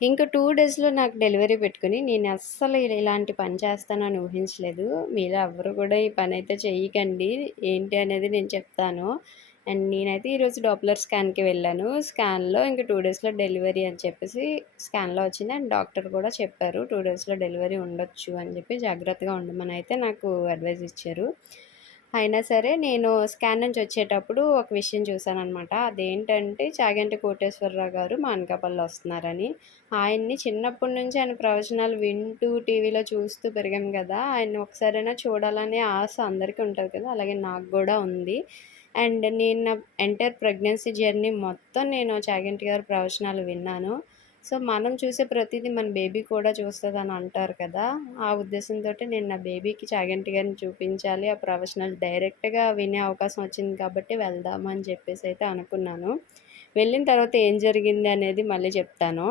ఇంక 2 డేస్‌లో నాకు డెలివరీ పెట్టుకొని నేనస్సలు ఇలాంటి పని చేస్తానని ఊహించలేదు. మీలో ఎవ్వరు కూడా ఈ పనైతే చెయ్యకండి. ఏంటి అనేది నేను చెప్తాను. అండ్ నేనైతే ఈరోజు డాప్లర్ స్కాన్‌కి వెళ్ళాను. స్కాన్‌లో ఇంక 2 డేస్‌లో డెలివరీ అని చెప్పేసి స్కాన్‌లో వచ్చింది. అండ్ డాక్టర్ కూడా చెప్పారు 2 డేస్‌లో డెలివరీ ఉండొచ్చు అని చెప్పి జాగ్రత్తగా ఉండమనైతే నాకు అడ్వైస్ ఇచ్చారు. అయినా సరే నేను స్కాన్ నుంచి వచ్చేటప్పుడు ఒక విషయం చూశాననమాట. అదేంటంటే చాగంటి కోటేశ్వరరావు గారు మా అనకాపల్లి వస్తున్నారని. ఆయన్ని చిన్నప్పటి నుంచి ఆయన ప్రవచనాలు వింటూ, టీవీలో చూస్తూ పెరిగాం గదా! ఆయన్ని ఒకసారైనా చూడాలనే ఆశ అందరికీ ఉంటది కదా! అలాగే నాకు గూడా ఉంది. అండ్ నేను నా ఎంటైర్ ప్రెగ్నెన్సీ జర్నీ మొత్తం నేను చాగంటి గారి ప్రవచనాలు విన్నాను. సో, మనం చూసే ప్రతీదీ మన బేబీ కూడా చూస్తదని అంటారు కదా! ఆ ఉద్దేశంతోటి నేను నా బేబీకి చాగంటి గారిని చూపించాలి. ఆ ప్రవచనాలు డైరెక్ట్‌గా వినే అవకాశం వచ్చింది కాబట్టి వెళ్దాము అని చెప్పేసైతే అనుకున్నాను. వెళ్ళిన తర్వాత ఏం జరిగింది అనేది మళ్ళీ చెప్తాను.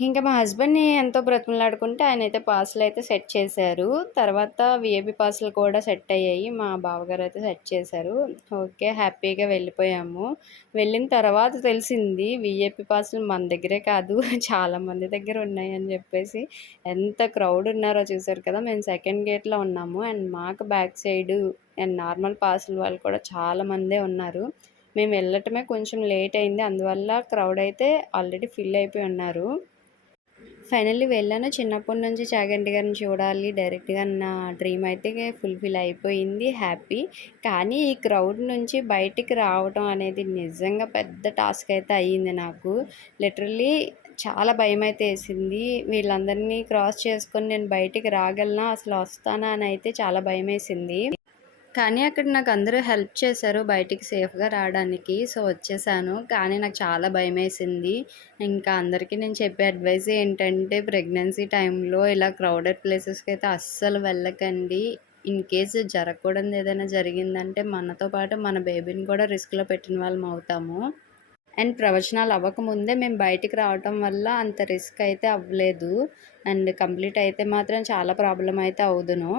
ఇంక మా హస్బెండ్‌ని ఎంతో బ్రతిమలాడుకుంటే ఆయనైతే పాసులైతే సెట్ చేశారు. తర్వాత వీఐపీ పాసులు కూడా సెట్ అయ్యాయి. మా బావగారైతే సెట్ చేశారు. ఓకే. హ్యాపీగా వెళ్ళిపోయాము. వెళ్ళిన తర్వాత తెలిసింది వీఐపీ పాసులు మన దగ్గరే కాదు చాలా మంది దగ్గర ఉన్నాయని జెప్పేసి. ఎంత క్రౌడ్ ఉన్నారో చూసారు కదా! మేము సెకండ్ గేట్‌లో ఉన్నాము. అండ్ మాకు బ్యాక్ సైడు అండ్ నార్మల్ పాసుల వాళ్ళు కూడా చాలా మందే ఉన్నారు. మేము వెళ్ళటమే కొంచెం లేట్ అయింది. అందువల్ల క్రౌడ్ అయితే ఆల్రెడీ ఫిల్ అయిపోయి ఉన్నారు. ఫైనల్లీ వెళ్ళాను. చిన్నప్పటి నుంచి చాగంటి గారిని చూడాలి డైరెక్ట్‌గా నా డ్రీమ్ అయితే ఫుల్‌ఫిల్ అయిపోయింది. హ్యాపీ. కానీ ఈ క్రౌడ్ నుంచి బయటికి రావటం అనేది నిజంగా పెద్ద టాస్క్ అయితే అయ్యింది నాకు. లిటరల్లీ చాలా భయమైతే యేసింది. వీళ్ళందరినీ క్రాస్ చేసుకొని నేను బయటికి రాగలనా? అసలు వస్తానా? అని అయితే చాలా భయమేసింది. కానీ అక్కడ నాకు అందరూ హెల్ప్ చేశారు బయటికి సేఫ్‌గా రావడానికి. సో, వచ్చేసాను. కానీ నాకు చాలా భయమేసింది. ఇంకా అందరికీ నేను చెప్పే అడ్వైస్ ఏంటంటే ప్రెగ్నెన్సీ టైంలో ఇలా క్రౌడెడ్ ప్లేసెస్‌కైతే అస్సలు వెళ్ళకండి. ఇన్ కేస్ జరగకూడనిది ఏదైనా జరిగిందంటే మనతో పాటు మన బేబీని కూడా రిస్క్‌లో పెట్టిన వాళ్ళం అవుతాము. అండ్ ప్రవచనాలు అవ్వకముందే మేము బయటికి రావటం వల్ల అంత రిస్క్ అయితే అవ్వలేదు. అండ్ కంప్లీట్ అయితే మాత్రం చాలా ప్రాబ్లమ్ అయితే అవుదును.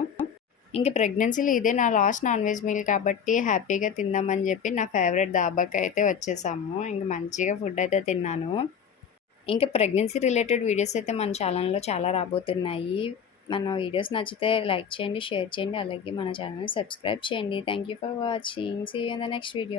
ఇంక ప్రెగ్నెన్సీలో ఇదే నా లాస్ట్ నాన్ వెజ్ మీల్ కాబట్టి హ్యాపీగా తిందామని చెప్పి నా ఫేవరెట్ దాబాకైతే వచ్చేసాము. ఇంక మంచిగా ఫుడ్ అయితే తిన్నాను. ఇంకా ప్రెగ్నెన్సీ రిలేటెడ్ వీడియోస్ అయితే మన ఛానల్‌లో చాలా రాబోతున్నాయి. మన వీడియోస్ నచ్చితే లైక్ చేయండి, షేర్ చేయండి. అలాగే మన ఛానల్‌ని సబ్స్క్రైబ్ చేయండి. Thank you for watching. See you in the next video.